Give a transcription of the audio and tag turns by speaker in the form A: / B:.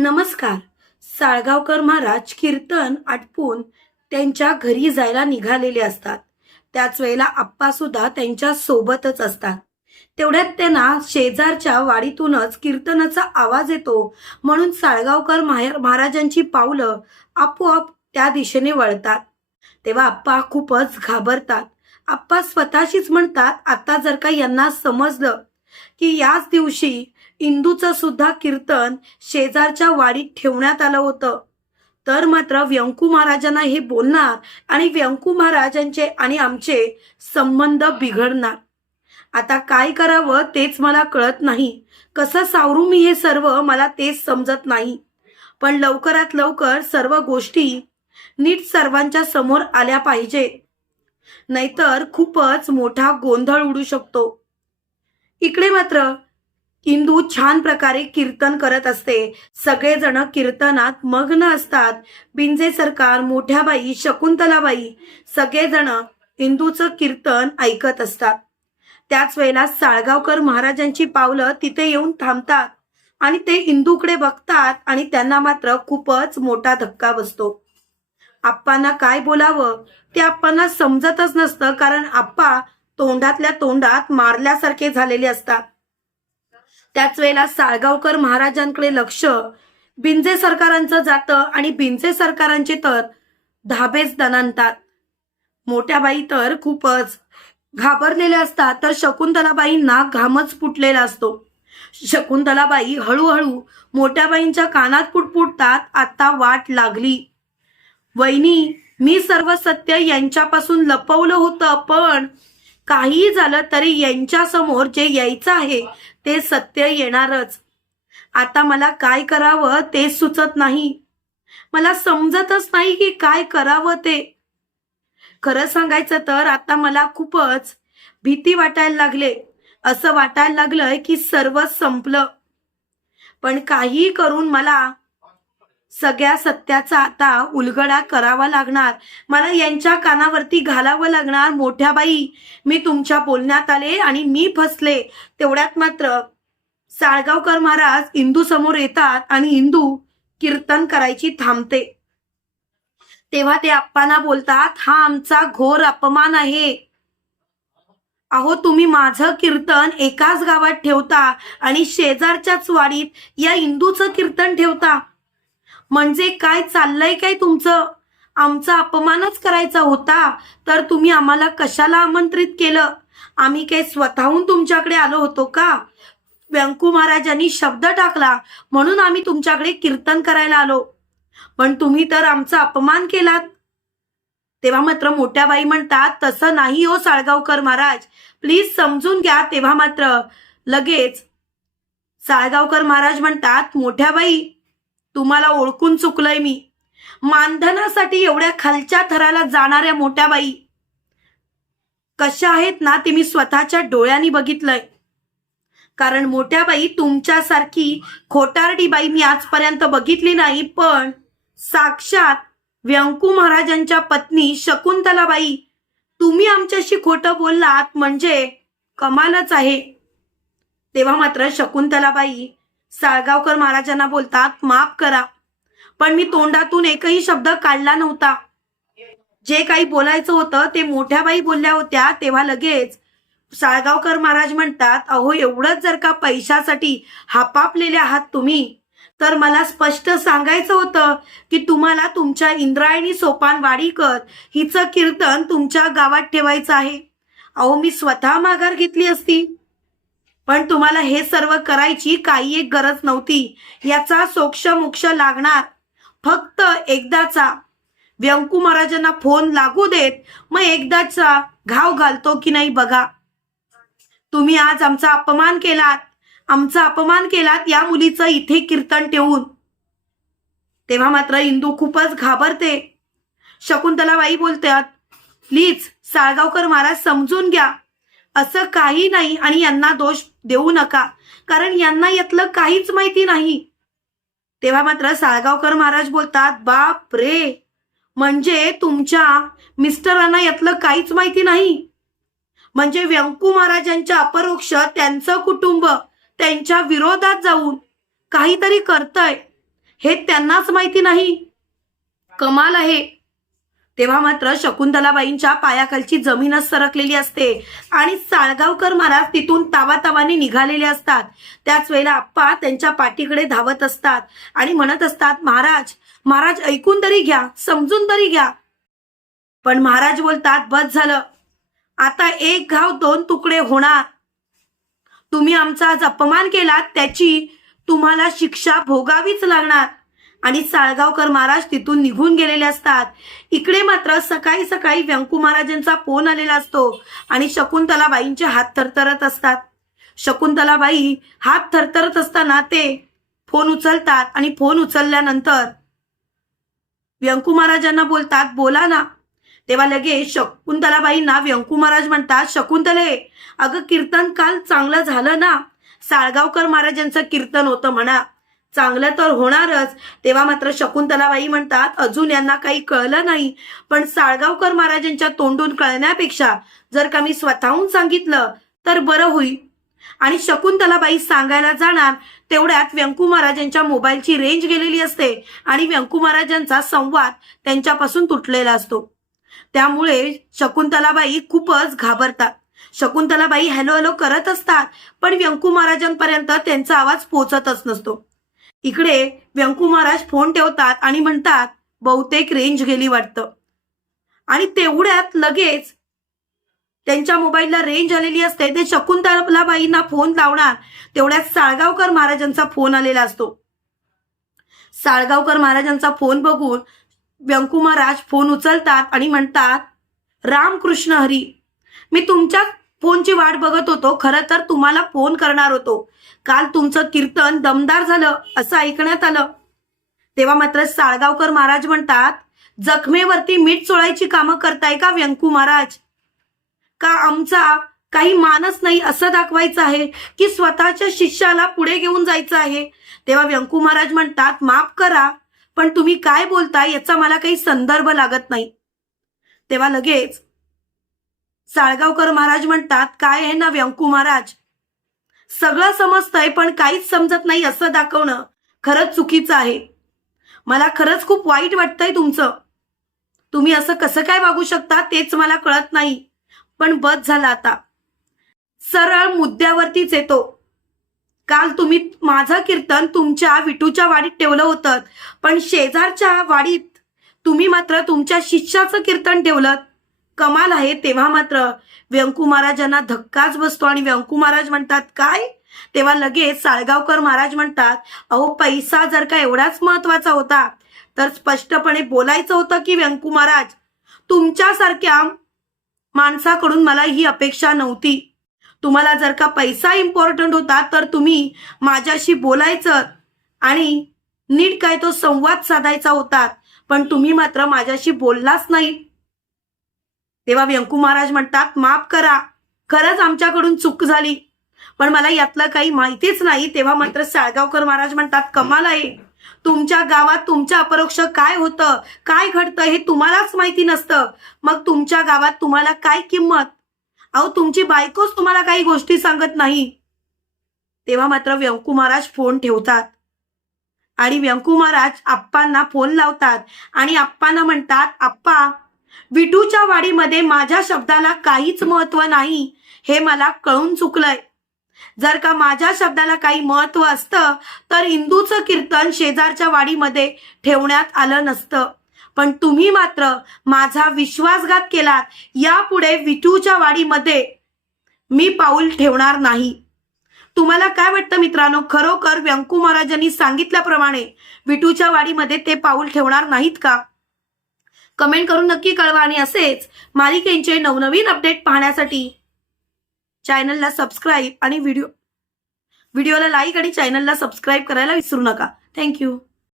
A: नमस्कार. साळगावकर महाराज कीर्तन आटपून त्यांच्या घरी जायला निघालेले असतात. त्याच वेळेला आप्पा सुद्धा त्यांच्या सोबतच असतात. तेवढ्यात त्यांना शेजारच्या वाडीतूनच कीर्तनाचा आवाज येतो. म्हणून साळगावकर महाराजांची पावलं आपोआप त्या दिशेने वळतात. तेव्हा आप्पा खूपच घाबरतात. आप्पा स्वतःशीच म्हणतात आता जर का यांना समजलं की याच दिवशी इंदूचं सुद्धा कीर्तन शेजारच्या वाडीत ठेवण्यात आलं होतं. तर मात्र व्यंकू महाराजांना हे बोलणार आणि व्यंकू महाराजांचे आणि आमचे संबंध बिघडणार. आता काय करावं तेच मला कळत नाही. कसं सावरू मी हे सर्व मला तेच समजत नाही. पण लवकरात लवकर सर्व गोष्टी नीट सर्वांच्या समोर आल्या पाहिजे. नाहीतर खूपच मोठा गोंधळ उडू शकतो. इकडे मात्र इंदू छान प्रकारे कीर्तन करत असते. सगळेजण कीर्तनात मग्न असतात. बिंजे सरकार मोठ्याबाई शकुंतलाबाई सगळेजण इंदूचं कीर्तन ऐकत असतात. त्याच वेळेला साळगावकर महाराजांची पावलं तिथे येऊन थांबतात आणि ते इंदूकडे बघतात आणि त्यांना मात्र खूपच मोठा धक्का बसतो. आप्पांना काय बोलावं? ते आप्पांना समजतच नसतं कारण आप्पा तोंडातल्या तोंडात मारल्यासारखे झालेले असतात. त्याच वेळेला साळगावकर महाराजांकडे लक्ष बिंजे सरकारांचं जातं आणि बिंजे सरकारांचे तर धाबेच दणानतात मोठ्या बाई तर खूपच घाबरलेल्या असतात तर शकुंतलाबाईंना घामच फुटलेला असतो. शकुंतलाबाई हळूहळू मोठ्याबाईंच्या कानात पुटपुटतात आता वाट लागली. वहिनी मी सर्व सत्य यांच्यापासून लपवलं होतं पण काही झालं तरी यांच्यासमोर जे यायचं आहे ते सत्य येणारच. आता मला काय करावं ते सुचत नाही. मला समजतच नाही की काय करावं ते. खरं सांगायचं तर आता मला खूपच भीती वाटायला लागले. असं वाटायला लागलंय की सर्व संपलं. पण काही करून मला सगळ्या सत्याचा आता उलगडा करावा लागणार. मला यांच्या कानावरती घालावं लागणार मोठ्या बाई. मी तुमच्या बोलण्यात आले आणि मी फसले. तेवढ्यात मात्र साळगावकर महाराज इंदू समोर येतात आणि इंदू कीर्तन करायची थांबते. तेव्हा ते आप्पांना बोलतात हा आमचा घोर अपमान आहे. अहो तुम्ही माझं कीर्तन एकाच गावात ठेवता आणि शेजारच्याच वाडीत या इंदूचं कीर्तन ठेवता. म्हणजे काय चाललंय काय तुमचं? आमचा अपमानच करायचा होता तर तुम्ही आम्हाला कशाला आमंत्रित केलं? आम्ही काही स्वतःहून तुमच्याकडे आलो होतो का? व्यंकू महाराजांनी शब्द टाकला म्हणून आम्ही तुमच्याकडे कीर्तन करायला आलो. पण तुम्ही तर आमचा अपमान केलात. तेव्हा मात्र मोठ्या बाई म्हणतात तसं नाही हो साळगावकर महाराज. प्लीज समजून घ्या तेव्हा मात्र. लगेच साळगावकर महाराज म्हणतात मोठ्या बाई तुम्हाला ओळखून चुकलंय मी. मानधनासाठी एवढ्या खालच्या थराला जाणाऱ्या मोठ्या बाई. कशा आहेत ना ते मी स्वतःच्या डोळ्यांनी बघितलंय. कारण मोठ्या बाई तुमच्यासारखी खोटारडी बाई मी आजपर्यंत बघितली नाही पण साक्षात व्यंकू महाराजांच्या पत्नी शकुंतलाबाई तुम्ही आमच्याशी खोटं बोललात म्हणजे कमालच आहे. तेव्हा मात्र शकुंतलाबाई साळगावकर महाराजांना बोलतात माफ करा पण मी तोंडातून एकही शब्द काढला नव्हता. जे काही बोलायचं होतं ते मोठ्या बाई बोलल्या होत्या तेव्हा लगेच साळगावकर महाराज म्हणतात अहो एवढंच जर का पैशासाठी हापापलेले आहात तुम्ही तर मला स्पष्ट सांगायचं होतं की तुम्हाला तुमच्या इंद्रायणी सोपान वाडीकर हिचं कीर्तन तुमच्या गावात ठेवायचं आहे. अहो मी स्वतः माघार घेतली असती. पण तुम्हाला हे सर्व करायची काही एक गरज नव्हती. याचा सोक्ष मोक्ष लागणार. फक्त एकदाचा. व्यंकू महाराजांना फोन लागू देत मग एकदाचा घाव घालतो की नाही बघा. तुम्ही आज आमचा अपमान केलात. आमचा अपमान केलात या मुलीचं इथे कीर्तन ठेवून. तेव्हा मात्र इंदू खूपच घाबरते. शकुंतलाबाई बोलतात प्लीज साळगावकर महाराज समजून घ्या. असं काही नाही आणि यांना दोष देऊ नका. कारण यांना यातलं काहीच माहिती नाही. तेव्हा मात्र साळगावकर महाराज बोलतात बाप रे! म्हणजे तुमच्या मिस्टरांना यातलं काहीच माहिती नाही. म्हणजे व्यंकू महाराजांच्या अपरोक्ष त्यांचं कुटुंब त्यांच्या विरोधात जाऊन काहीतरी करतय. हे त्यांनाच माहिती नाही. कमाल आहे. तेव्हा मात्र शकुंतलाबाईंच्या पायाखालची जमीनच सरकलेली असते. आणि साळगावकर महाराज तिथून तावातावाने निघालेले असतात. त्याच वेळेला आप्पा त्यांच्या पाठीकडे धावत असतात आणि म्हणत असतात महाराज महाराज ऐकून तरी घ्या समजून तरी घ्या. पण महाराज बोलतात बस झालं. आता एक घाव दोन तुकडे होणार. तुम्ही आमचा आज अपमान केलात त्याची तुम्हाला शिक्षा भोगावीच लागणार. आणि साळगावकर महाराज तिथून निघून गेलेले असतात. इकडे मात्र सकाळी सकाळी व्यंकू महाराजांचा फोन आलेला असतो आणि शकुंतलाबाईंचे हात थरथरत असतात. शकुंतलाबाई हात थरथरत असताना ते फोन उचलतात आणि फोन उचलल्यानंतर व्यंकू महाराजांना बोलतात बोला ना. तेव्हा लगेच शकुंतलाबाईंना व्यंकू महाराज म्हणतात शकुंतले अगं कीर्तन काल चांगलं झालं ना? साळगावकर महाराजांचं कीर्तन होतं म्हणा. चांगलं तर होणारच. तेव्हा मात्र शकुंतलाबाई म्हणतात अजून यांना काही कळलं नाही. पण साळगावकर महाराजांच्या तोंडून कळण्यापेक्षा जर का मी स्वतःहून सांगितलं तर बरं होईल. आणि शकुंतलाबाई सांगायला जाणार तेवढ्यात व्यंकू महाराजांच्या मोबाईलची रेंज गेलेली असते आणि व्यंकू महाराजांचा संवाद त्यांच्यापासून तुटलेला असतो. त्यामुळे शकुंतलाबाई खूपच घाबरतात. शकुंतलाबाई हॅलो हॅलो करत असतात पण व्यंकू महाराजांपर्यंत त्यांचा आवाज पोचतच नसतो. इकडे व्यंकू महाराज फोन ठेवतात आणि म्हणतात बहुतेक रेंज गेली वाटतं. आणि तेवढ्यात लगेच त्यांच्या मोबाईलला रेंज आलेली असते. ते शकुंतलाबाईंना फोन लावणार. तेवढ्यात साळगावकर महाराजांचा फोन आलेला असतो. साळगावकर महाराजांचा फोन बघून व्यंकू महाराज फोन उचलतात आणि म्हणतात रामकृष्ण हरी मी तुमच्याच फोनची वाट बघत होतो. खरं तर तुम्हाला फोन करणार होतो. काल तुमचं कीर्तन दमदार झालं असं ऐकण्यात आलं. तेव्हा मात्र साळगावकर महाराज म्हणतात जखमेवरती मीठ चोळायची कामं करताय का व्यंकू महाराज? का आमचा काही मानच नाही असं दाखवायचं आहे की स्वतःच्या शिष्याला पुढे घेऊन जायचं आहे? तेव्हा व्यंकू महाराज म्हणतात माफ करा पण तुम्ही काय बोलताय याचा मला काही संदर्भ लागत नाही. तेव्हा लगेच साळगावकर महाराज म्हणतात काय आहे ना व्यंकू महाराज सगळं समजतंय पण काहीच समजत नाही असं दाखवणं खरंच चुकीचं आहे. मला खरंच खूप वाईट वाटतंय तुमचं. तुम्ही असं कसं काय वागू शकता तेच मला कळत नाही. पण बस झाला आता. सरळ मुद्द्यावरतीच येतो. काल तुम्ही माझं कीर्तन तुमच्या विटूच्या वाडीत ठेवलं होतं पण शेजारच्या वाडीत तुम्ही मात्र तुमच्या शिष्याचं कीर्तन ठेवलं. कमाल आहे तेव्हा मात्र व्यंकू महाराजांना धक्काच बसतो आणि व्यंकू महाराज म्हणतात काय? तेव्हा लगेच साळगावकर महाराज म्हणतात अहो पैसा जर का एवढाच महत्त्वाचा होता तर स्पष्टपणे बोलायचं होतं की व्यंकू महाराज तुमच्यासारख्या माणसाकडून मला ही अपेक्षा नव्हती. तुम्हाला जर का पैसा इम्पॉर्टंट होता तर तुम्ही माझ्याशी बोलायचं आणि नीट काय तो संवाद साधायचा होता. पण तुम्ही मात्र माझ्याशी बोललाच नाही. तेव्हा व्यंकू महाराज म्हणतात माफ करा. खरंच आमच्याकडून चूक झाली. पण मला यातलं काही माहितीच नाही. तेव्हा मात्र साळगावकर महाराज म्हणतात कमाल आहे. तुमच्या गावात तुमच्या अपरोक्ष काय होतं? काय घडतं हे तुम्हालाच माहिती नसतं. मग तुमच्या गावात तुम्हाला काय किंमत? अहो तुमची बायकोच तुम्हाला काही गोष्टी सांगत नाही. तेव्हा मात्र व्यंकू महाराज फोन ठेवतात. आणि व्यंकू महाराज आप्पांना फोन लावतात आणि आप्पांना म्हणतात आप्पा विटूच्या वाडीमध्ये माझ्या शब्दाला काहीच महत्त्व नाही हे मला कळून चुकलंय. जर का माझ्या शब्दाला काही महत्त्व असतं तर इंदूचं कीर्तन शेजारच्या वाडीमध्ये ठेवण्यात आलं नसतं. पण तुम्ही मात्र माझा विश्वासघात केलात यापुढे विटूच्या वाडीमध्ये मी पाऊल ठेवणार नाही. तुम्हाला काय वाटतं मित्रांनो? खरोखर व्यंकू महाराजांनी सांगितल्याप्रमाणे विटूच्या वाडीमध्ये ते पाऊल ठेवणार नाहीत का? कमेंट करून नक्की कळवा आणि असेच मालिकेंचे नवनवीन अपडेट पाहण्यासाठी चॅनलला सबस्क्राईब आणि व्हिडिओ व्हिडिओला लाईक आणि चॅनलला सबस्क्राईब करायला विसरू नका. थँक्यू